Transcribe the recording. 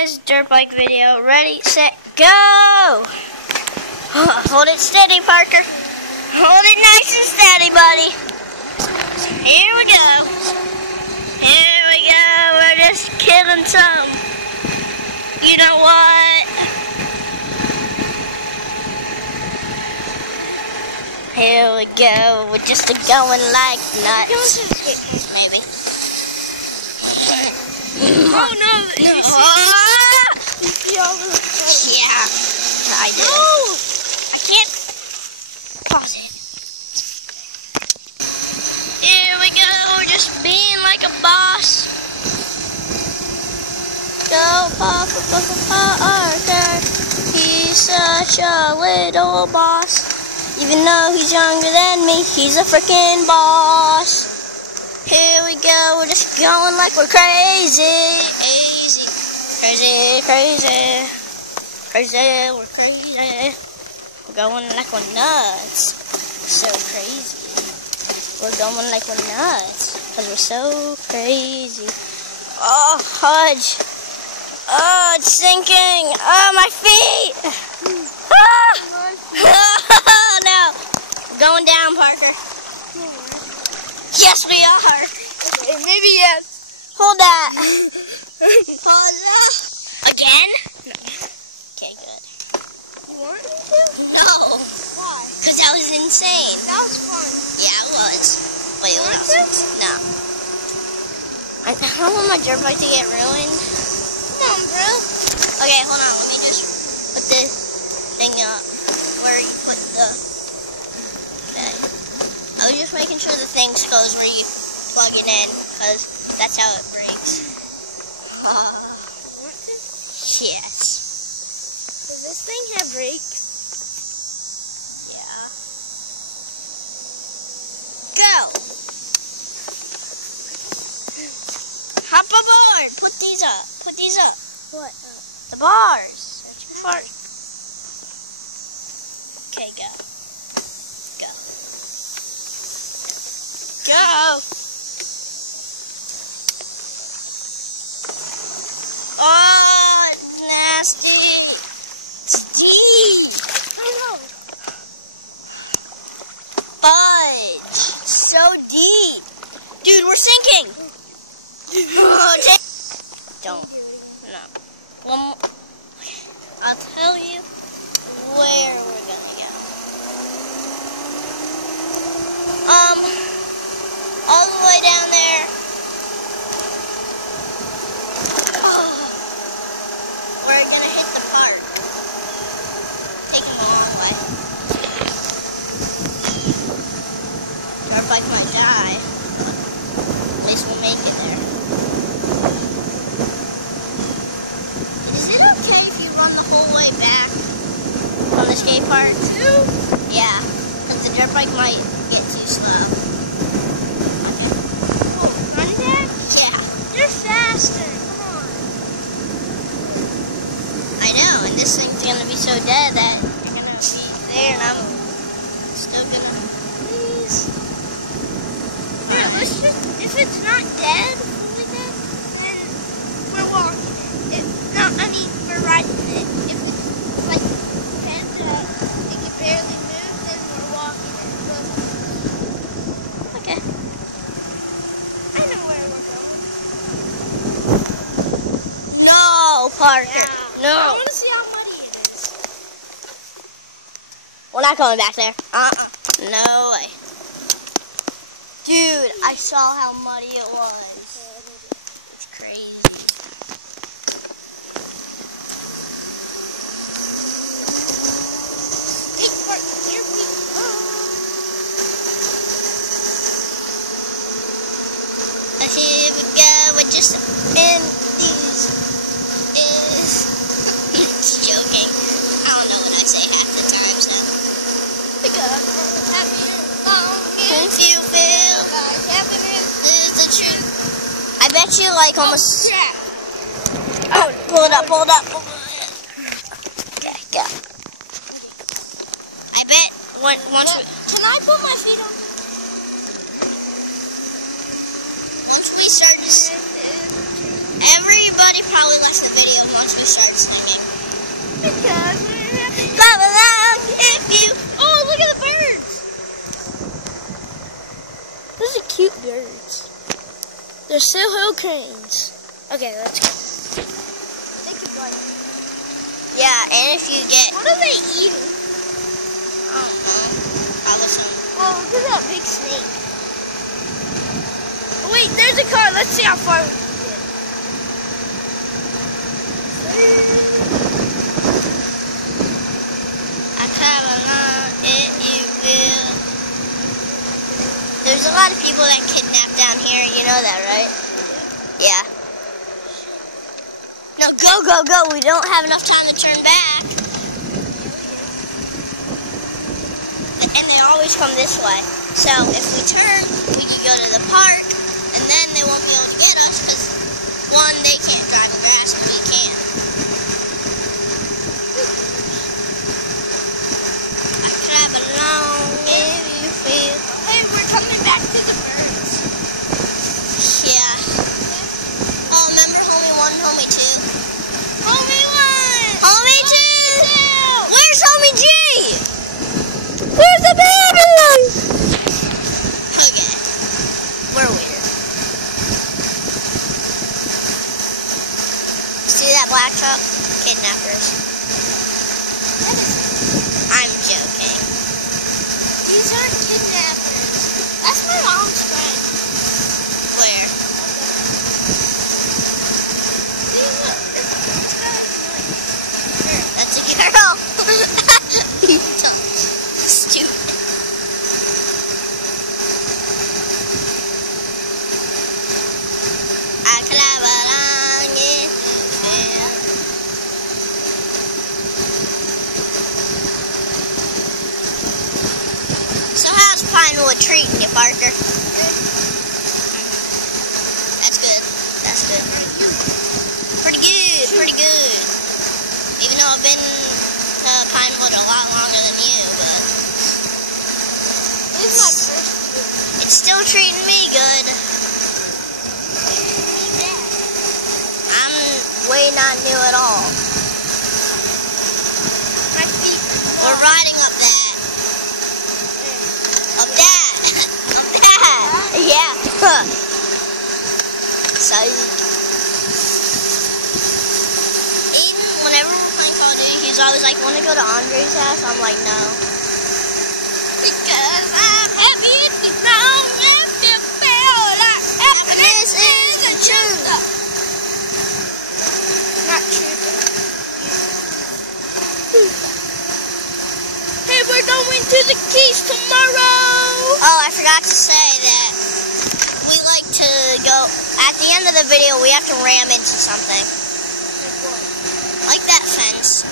guys, dirt bike video. Ready, set, go! Hold it steady, Parker. Hold it nice and steady, buddy. Here we go. Here we go. We're just killing some. You know what? Here we go. We're just going like nuts. Maybe. Oh no! Did you see all the Yeah, I did. No! I can't pause it. Here we go. We're just being like a boss. Go, Papa Parker. He's such a little boss. Even though he's younger than me, he's a freaking boss. Here we go, we're just going like we're crazy. Crazy, we're crazy. We're going like we're nuts. So crazy. We're going like we're nuts. Because we're so crazy. Oh, Hudge. Oh, it's sinking. Oh, my feet. Ah! Oh, no. We're going down, Parker. Yes, we are. Okay, maybe yes. Hold that. Pause up. Again? No. Okay, good. You want me to? No. Why? Because that was insane. That was fun. Yeah, it was. Wait, what Was else? No. I don't want my dirt bike to get ruined. Come on, bro. Okay, hold on. Let me just put this thing up where you put the... Okay. I was just making sure the thing goes where you plug it in, because that's how it breaks. Want this? Yes. Does this thing have brakes? Yeah. Go! Hop aboard! Put these up. Put these up. What? The bars. They're too far. Okay, go. Go. Go! Oh, it's nasty. It's deep. Oh no. Fudge. So deep. Dude, we're sinking. Oh, don't. No. One more. Okay. I'll tell you where we're gonna go. All the way down there. We're gonna hit the park. Take him a long way. Our bike might die. At least we'll make it there. Is it okay if you run the whole way back on the skate park? Two? Yeah, because the dirt bike might get too slow. Oh, run that? Yeah, You're faster. Come on. I know, and this thing's gonna be so dead that you're gonna be there and I'm still gonna... Please. Here, let's just, if it's not dead, fully dead, then we're walking it. We're riding it. If it's like dead, it can barely move, then we're walking it. Okay. I know where we're going. No, Parker. Yeah. I No. want to see how muddy it is. We're not going back there. No way. Dude, I saw how muddy it was. It's crazy. Hey, Bart, here we go. Here we go. We're just in these. It's joking. I don't know what I say half the time, so. Because happy If you feel guys, happiness. is the truth. I bet you like almost. Yeah. Oh, pull it up, pull it up. Okay, go. I bet once we. Can I put my feet on? Once we start this, everybody probably likes the video more once we start singing. Because we're happy. Clap along if you. Oh, look at the birds. Those are cute birds. They're Soho cranes. Okay, let's go. They could like. Yeah, and if you get. What are they eating? I don't know. I'll listen. Well, look at that big snake. Oh, wait, there's a car. Let's see how far we can get. I clap along if you will. There's a lot of people that kidnap down here. You know that, right? Yeah. No, go, go, go. We don't have enough time to turn back. And they always come this way. So if we turn, we can go to the park, and then they won't be able to get us because, one, they can't drive fast and we can. I clap along if you feel. Hey, we're coming back to the birds. Yeah. Oh, remember Homie 1, Homie 2? Homie 1! Homie 2! Where's Homie G? Where's the baby? Okay. We're weird. See that black truck? Kidnappers. I'm joking. These aren't kidnappers. That's my mom's friend. Where? See, look. It's got a That's a girl. You dumb. Stupid. I clap along if you feel. So how's Pinewood treating you, Parker? That's good. That's good. Pretty good. Pretty good. Even though I've been to Pinewood a lot longer than you, but This is my first year. it's still treating me good. I'm way not new at all. My feet We're riding up that. Up that. Up that. Yeah. So, even whenever we're playing Call of Duty, he's always like, "Want to go to Andre's house?" I'm like, "No." Because I'm happy if you don't have to feel like Happiness is the truth. Not true. Hey, we're going to the Keys tomorrow. Oh, I forgot to say that we like to go, at the end of the video, we have to ram into something. Like that fence.